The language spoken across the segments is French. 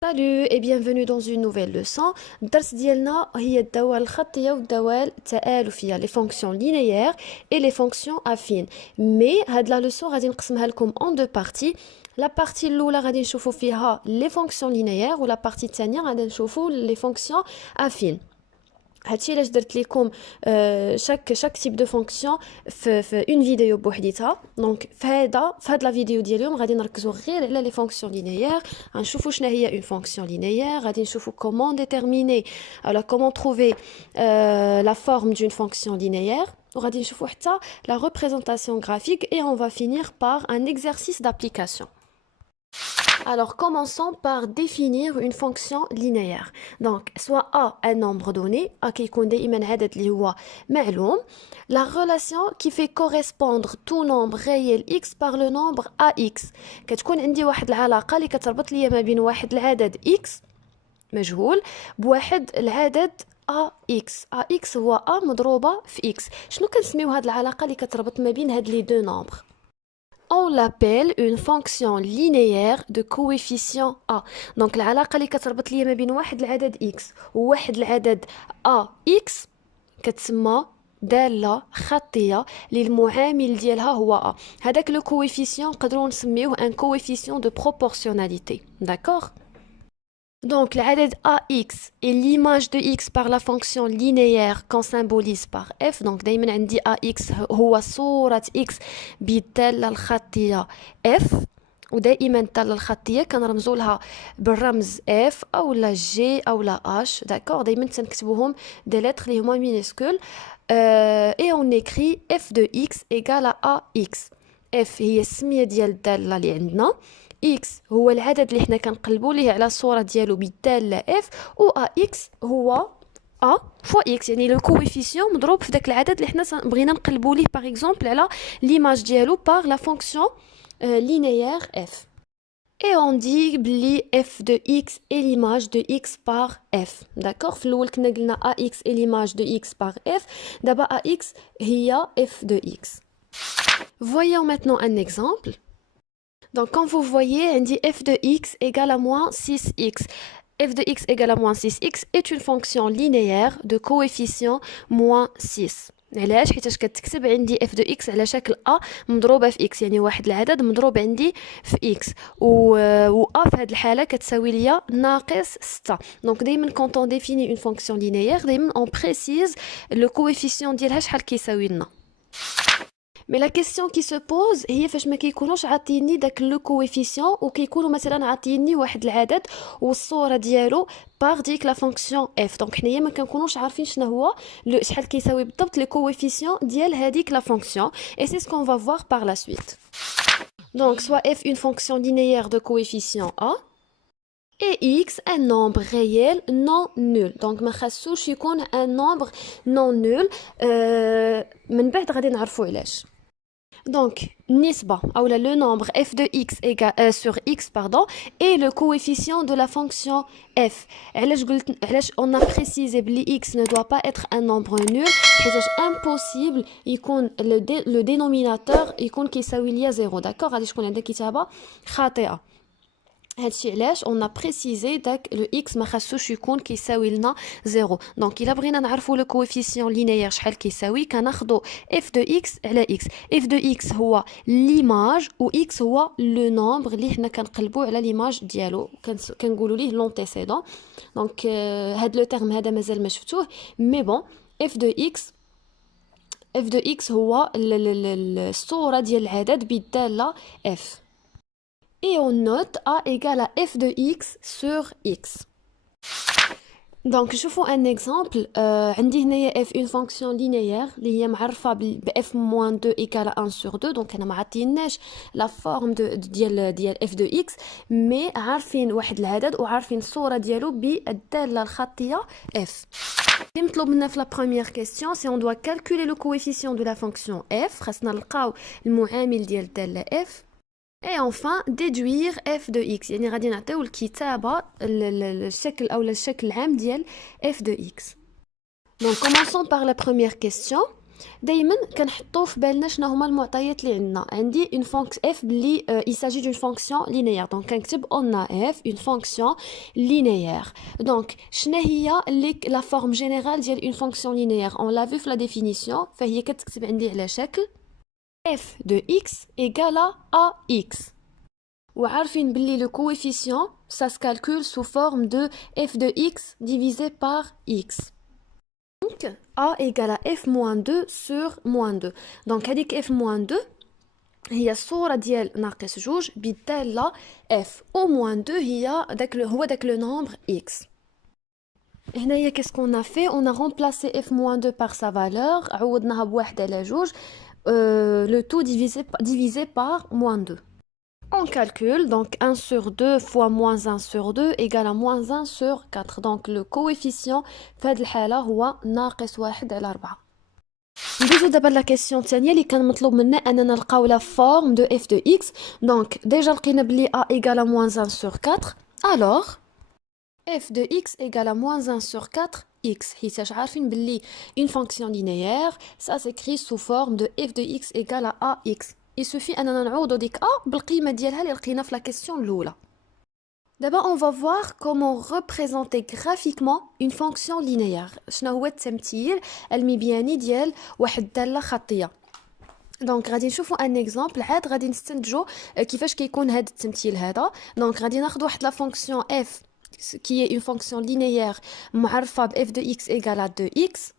Salut et bienvenue dans une nouvelle leçon. الدرس ديالنا هي الدوال الخطية والدوال التآلفية les fonctions linéaires et les fonctions affines. Mais هاد la leçon غادي نقسمها لكم en deux parties. La partie الأولى غادي نشوفوا فيها les fonctions linéaires و la partie الثانية غادي نشوفوا les fonctions affines. هادشي علاش درت لكم chaque type de fonction في une vidéo بوحديتها. دونك في هاد لا فيديو ديال اليوم غادي نركزوا غير على لي فونكسيون لينيير. غنشوفوا شنو هي اون فونكسيون لينيير، غادي نشوفوا comment déterminer comment trouver la forme d'une fonction linéaire. وغادي نشوفوا حتى la représentation graphique et on va finir par un exercice d'application. Alors, commençons par définir une fonction linéaire. Donc, soit A, un nombre donné, A qui est دائما عدد اللي هو معلوم, la relation qui fait correspondre tout nombre réel x par le nombre ax. كتكون عندي واحد العلاقة اللي كتربط لي ما بين واحد العدد x مجهول بواحد العدد ax هو a مضروبة في x. شنو كنسميو هاد العلاقة اللي كتربط ما بين هاد لي دو nombres؟ On l'appelle une fonction linéaire de coefficient A. Donc العلاقة اللي كتربط لي ما بين واحد العدد x وواحد العدد ax كتسمى دالة خطية للمعامل ديالها هو A. هذاك لو coefficient نقدروا نسميوه un coefficient de proportionnalité. D'accord? Donc, l'adède ax est l'image de x par la fonction linéaire qu'on symbolise par f. Donc, دايما عندي ax هو صورة x بالدالة الخطية f. ودائما الدالة الخطية كنرمزوا لها بالرمز f أو لا g أو لا h. D'accord? دايما تنكتبوهم des lettres اللي هما minuscules. Et on écrit f de x égale à ax. f هي السمية ديال الدالة اللي عندنا. x هو العدد اللي حنا كنقلبوا ليه على الصوره ديالو بالداله f و ax هو a fois x يعني لو كويفيسيون مضروب في داك العدد اللي حنا بغينا نقلبوا ليه باغ اكزومبل على ليماج ديالو باغ لا فونكسيون linéaire f. Et on dit بلي f de x est l'image de x par f. D'accord? في الاول كنا قلنا ax est l'image de x par f. دابا ax هي f de x. Voyons maintenant un exemple. Donc, quand vous voyez, on dit f de x égale à moins 6x. f de x égale à moins 6x est une fonction linéaire de coefficient moins 6. علاش؟ حيتاش كتكتب عندي f de x على شكل a مضروبه في x، يعني واحد العدد مضروب عندي في x و a في هذه الحاله كتساوي ليا ناقص 6. دونك دائما quand on définit une fonction linéaire دائما on précise le coefficient ديالها شحال كيساوي لنا. Mais la question qui se pose هي فاش ما كيكونوش عاطيني داك لو كويفيسيون وكيكونوا مثلا عاطيني واحد العدد والصوره ديالو باغ ديك لا فونكسيون اف. دونك حنايا ما كنكونوش عارفين شنو هو شحال كيساوي بالضبط لي كويفيسيون ديال هذيك لا فونكسيون et c'est ce qu'on va voir par la suite. Donc soit f une fonction linéaire de coefficient a et x un nombre réel non nul. Donc ما خاصوش يكون un nombre non nul. من بعد غادي نعرفوا علاش. Donc, nisba, ou le nombre f de x sur x, pardon, est le coefficient de la fonction f. On a précisé que x ne doit pas être un nombre nul. C'est impossible le dénominateur qui s'appelle 0. D'accord? هادشي علاش on a précisé داك لو x ما خاصوش يكون كيساوي لنا 0. دونك الا بغينا نعرفوا لو كويفيسيون لينيير شحال كيساوي كناخذوا f de x على x. f de x هو ليماج و x هو لو نومبر اللي حنا كنقلبوا على ليماج ديالو كنقولوا ليه لونتيسيدون. دونك هاد لو تيرم هذا مازال ما شفتوه مي بون f de x هو الصوره ديال العدد بالداله f. Et on note a égale à f de x sur x. Donc, je fais un exemple. عندي هنايا f une fonction linéaire اللي هي معرفة ب f moins 2 égale à 1 sur 2. Donc, أنا ما عطيناش la forme ديال f de x mais عارفين واحد العدد وعارفين الصورة ديالو بالدالة الخطية f. اللي مطلوب منا في la première question c'est on doit calculer le coefficient de la fonction f. خاصنا نلقاو المعامل ديال الدالة f. Et enfin, déduire f de x. يعني غادي نعطيو الكتابة الشكل الشكل العام ديال f de x. Donc, commençons par la première question. دائما كنحطوا في بالنا شنو هما المعطيات اللي عندنا. عندي une fonction f بلي il s'agit d'une fonction linéaire. Donc كنكتب on a f une fonction linéaire. Donc شنو هي la forme générale ديال une fonction linéaire. On l'a vu في la définition. فهي كتكتب عندي على شكل f de x égale à ax. وعارفين باللي le coefficient ça se calcule sous forme de f de x divisé par x. Donc a égale à f moins 2 sur moins 2. Donc هذيك f moins 2 هي الصورة ديال ناقص جوج بالتالي f au moins 2 هي داك le nombre x. هنايا qu'est-ce qu'on a fait? On a remplacé f moins 2 par sa valeur, عوضناها بواحد على جوج, le tout divisé par moins 2. On calcule, donc 1 sur 2 fois moins 1 sur 2 égale à moins 1 sur 4. Donc le coefficient في هذه الحالة هو ناقص 1 على 4. ندوزو دابا لا كيسيون الثانية اللي كان مطلوب منا أننا نلقاو لا فورم دو f de x. Donc déjà لقينا بلي a égale à moins 1 sur 4. Alors f de x égale à moins 1 sur 4 x. حيتاش عارفين بلي une fonction linéaire ça s'écrit sous forme de f de x égale à ax. Il suffit أننا نعوضو ديك a بالقيمة ديالها اللي لقينا في لا كيسيون الأولى. D'abord, on va voir comment représenter graphiquement une fonction linéaire. شنو هو التمثيل المبياني ديال واحد الدالة خطية. دونك غادي نشوفوا ان اكزامبل عاد غادي نستنتجوا كيفاش كيكون هذا التمثيل هذا. دونك غادي ناخذ واحد لا فونكسيون f qui est une fonction linéaire معرفة ب f de x égale à 2x.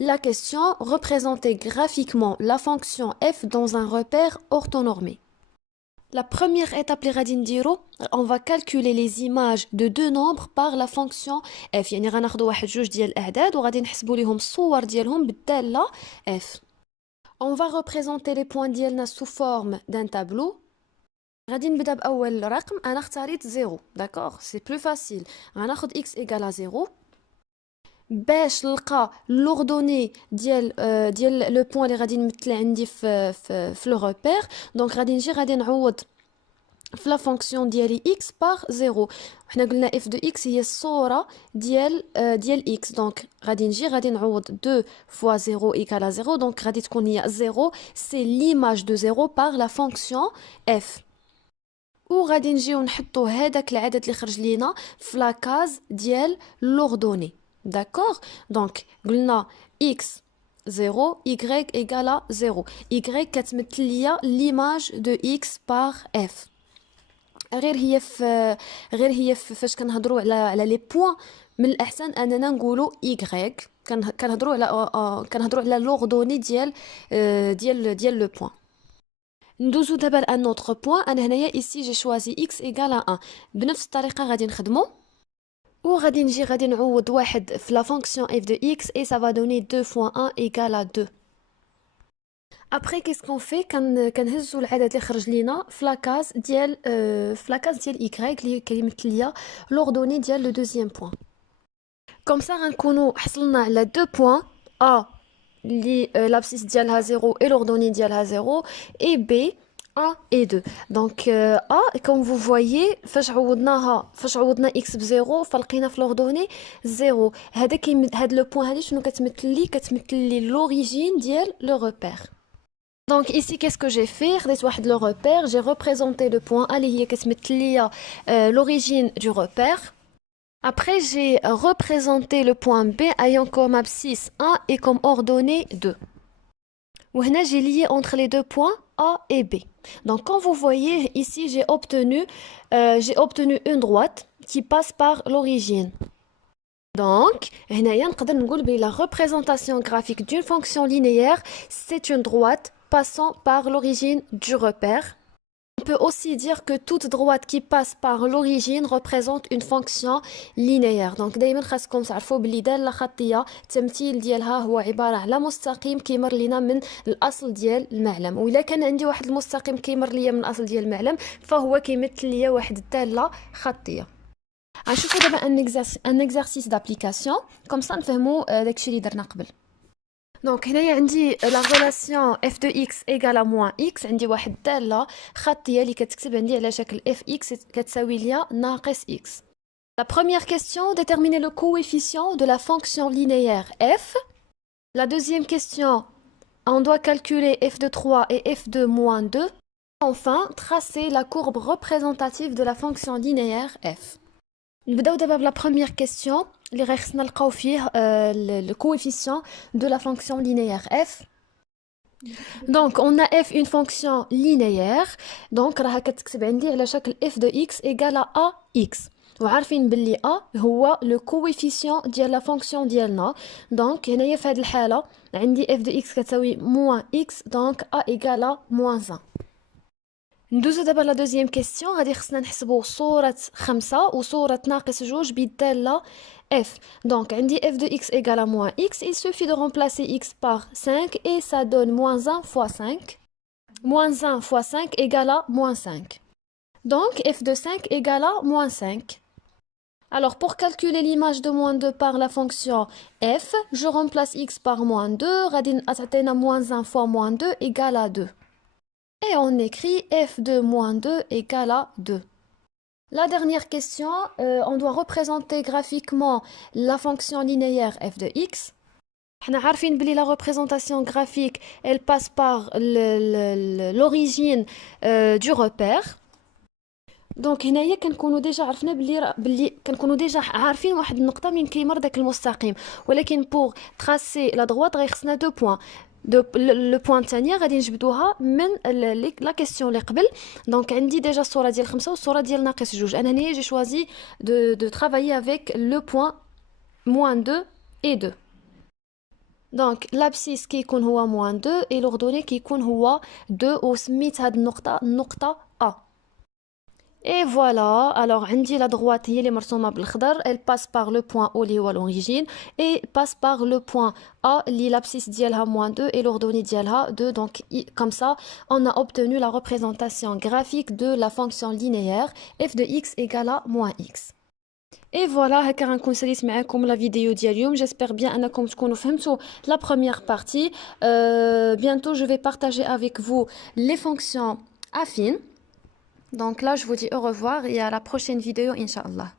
La question, représenter graphiquement la fonction f dans un repère orthonormé. La première étape اللي غادي نديرو, on va calculer les images de deux nombres par la fonction f. يعني غناخدو واحد جوج ديال الاعداد وغادي نحسبوا ليهم الصور ديالهم بالدالة f. On va représenter les points ديالنا sous forme d'un tableau. غادي نبدا باول رقم, انا اختاريت 0. داكوغ, سي بلو فاسيل. غناخد x égale à 0 باش نلقى لوردوني ديال لو بوين اللي غادي نمثل عندي في لو روبير. دونك غادي نعوض في لا فونكسيون ديالي x بار 0. حنا قلنا f de x هي الصوره ديال x. دونك غادي نعوض 2 fois 0 égale à 0. دونك غادي تكون هي 0 c'est l'image de 0 par la fonction f. وغادي نجيو نحطو هذاك العدد اللي خرج لينا في لا كاز ديال لوردوني. D'accord? Donc, قلنا x 0, y égale à 0. y كتمثل ليا l'image de x par f. غير هي فاش كنهضروا على لي بوين من الأحسن أننا نقولوا y. كنهضروا على لوردوني ديال لو بوين. ندوزو دابا لان اوتر بوين. انا هنايا ici j'ai choisi x égale à 1. بنفس الطريقة غادي نخدمو غادي نعوض واحد في لا فونكسيون f de x et ça va donner 2 fois 1 égale à 2. Après qu'est-ce qu'on fait? كنهزو العدد اللي خرج لينا في لاكاز ديال y اللي كيمثل ليا لوردوني ديال لو دوزيام بوين. كوم سا غنكونوا حصلنا على 2 بوين a اللي l'abscisse ديالها 0 et l'ordonnée ديالها 0 et b 1 et 2. Donc A, comme vous voyez, فاش عوضنا x ب0 فلقينا في l'ordonnée 0. هاد لو بوين هادي شنو كتمثل لي l'origine ديال le repère. Donc ici qu'est-ce que j'ai fait? خديت واحد le repère, j'ai représenté le point A اللي هي كتمثل لي l'origine du repère. Après j'ai représenté le point B ayant comme abscisse 1 et comme ordonnée 2. وهنا j'ai lié entre les deux points A et B. Donc quand vous voyez ici j'ai obtenu une droite qui passe par l'origine. Donc هنايا نقدر نقول بلي la représentation graphique d'une fonction linéaire c'est une droite passant par l'origine du repère. On peut aussi dire que toute droite qui passe par l'origine représente une fonction linéaire. Donc دايما خاصكم تعرفوا بلي دالة خطية التمثيل ديالها هو عبارة على مستقيم كيمر لينا من الأصل ديال المعلم. وإلا كان عندي واحد المستقيم كيمر ليا من الأصل ديال المعلم فهو كيمثل ليا واحد الدالة خطية. غنشوفوا دابا ان exercice d'application comme ça نفهموا داكشي اللي درنا قبل. دونك هنايا عندي لا ريلاسيون f de x égale à moins x. عندي واحد الدالة خطية اللي كتكتب عندي على شكل fx كتساوي ليا ناقص x. La première question, déterminer le coefficient de la fonction linéaire f. La deuxième question, On doit calculer f de 3 et f de moins 2. Enfin, tracer la courbe représentative de la fonction linéaire f. نبداو دابا بلا première question اللي غيخصنا نلقاو فيه le coefficient de la fonction linéaire f. Donc on a f une fonction linéaire, donc راها كتكتب عندي على شكل f de x égale à ax. وعارفين باللي a هو le coefficient ديال la fonction ديالنا. donc هنايا في هذه الحالة عندي f de x كتساوي moins x, donc a égale à moins 1. ندوزو دابا لا دوزيام كيسيون. غادي خصنا نحسبو صورة 5 وصورة ناقص 2 بالدالة f. donc عندي f de x égale à moins x, il suffit de remplacer x par 5 et ça donne moins 1 fois 5. moins 1 fois 5 égale à moins 5. donc f de 5 égale à moins 5. Alors pour calculer l'image de moins 2 par la fonction f, je remplace x par moins 2, غادي تعطينا moins 1 fois moins 2 égale à 2. Et on écrit f de moins 2 égale à 2. La dernière question, on doit représenter graphiquement la fonction linéaire f de x. On a que la représentation graphique, elle passe par l'origine du repère. Donc هنايا كنكونوا ديجا عرفنا بلي كنكونوا ديجا عارفين واحد النقطه من كيمر داك المستقيم, ولكن بور تراسي لا دروات غيخصنا دو بوين. لو بوين الثانيه غادي نجبدوها من لا كيسيون اللي قبل. دونك عندي ديجا الصوره ديال 5 والصوره ديال ناقص 2. انا هنايا جي شوازي دو ترافايي افيك لو بوين moins 2 et 2. دونك l'abscisse كيكون هو moins 2 et l'ordonnée كيكون هو 2, وسميت هاد النقطه A. Et voilà, alors عندي la droite هي اللي مرسومه بالخضر, elle passe par le point O اللي هو l'origine et passe par le point A اللي l'abscisse ديالها moins 2 et l'ordonnée ديالها 2. donc comme ça on a obtenu la représentation graphique de la fonction linéaire f de x égale à moins x. Et voilà, هكا غنكون ساليت معاكم لا فيديو ديال اليوم. j'espère bien انكم تكونوا فهمتوا la première partie. Bientôt je vais partager avec vous les fonctions affines. Donc là, je vous dis au revoir et à la prochaine vidéo, Inch'Allah.